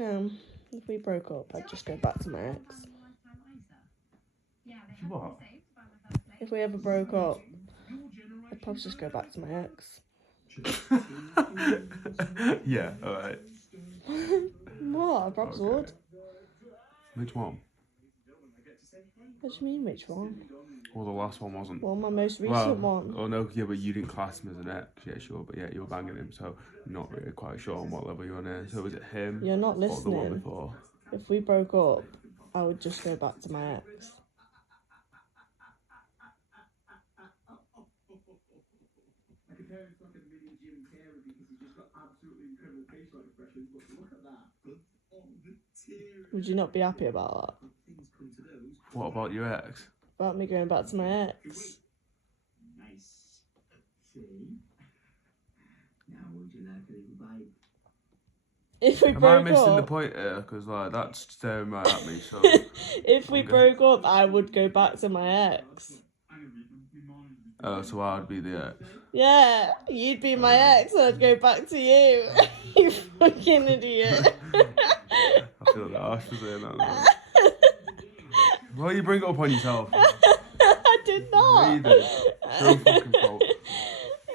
know, if we broke up, I'd just go back to my ex. What? If we ever broke up, I'd probably just go back to my ex. Yeah, alright. What? I probably would. Which one? What do you mean, which one? Well, the last one wasn't. Well, my most recent one. Oh no, yeah, but you didn't class him as an ex. Yeah, sure, but yeah, you were banging him, so I'm not really quite sure on what level you're on there. So was it him? You're not or the one listening. before? If we broke up, I would just go back to my ex. Would you not be happy about that? What about your ex? About me going back to my ex? If we Am I broke missing the up, point here? Because like that's staring right at me. So if we broke up, I would go back to my ex. so I'd be the ex. Yeah, you'd be my ex, and I'd go back to you. You fucking idiot. I feel that harsh for saying that. Why do you bring it up on yourself? I did not. Yeah, you did. It's your own fucking fault.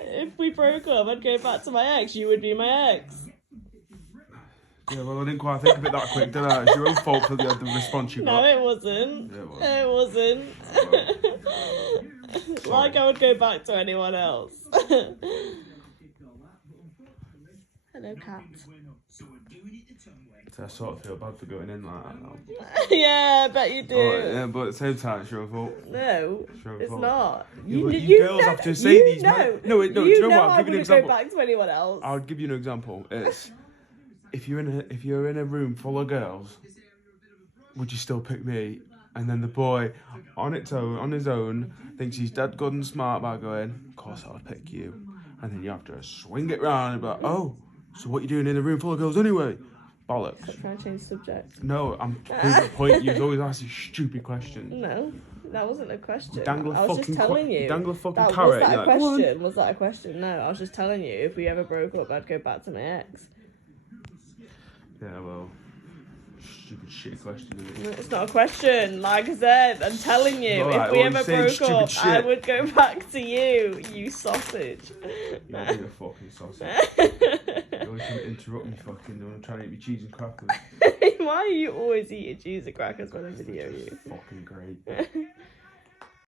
If we broke up, I'd go back to my ex. You would be my ex. Yeah, well, I didn't quite think of it that quick, did I? It's your own fault for the response you got. No, it wasn't. Yeah, it was. No, it wasn't. Like I would go back to anyone else. Hello, cat. I sort of feel bad for going in like that now. Yeah, I bet you do. Yeah, but at the same time, it's your fault. No, your it's fault. not. You girls have to say these. No, No, you do you know what? I I'll give you an wouldn't example. go back to anyone else. I'll give you an example. It's if you're in a room full of girls, would you still pick me? And then the boy, on his own, thinks he's dead good and smart by going, of course I would pick you. And then you have to swing it round and be like, oh, so what you doing in a room full of girls anyway? Bollocks. Stop trying to change the subject. No, I'm proving the point. You always ask these stupid questions. No, that wasn't a question. Dangle a I was fucking just telling you. dangle a fucking Was carrot. that a you're like, "Go on." question? Was that a question? No, I was just telling you. If we ever broke up, I'd go back to my ex. Yeah, well, stupid shit question. Isn't No, it? it's not a question. Like I said, I'm telling you. Alright, if we well, ever you're saying broke stupid up, shit. I would go back to you. You sausage. You're being a fucking sausage. You always trying to interrupt me fucking when I'm trying to eat my cheese and crackers. Why are you always eating cheese and crackers when I video you? Fucking great.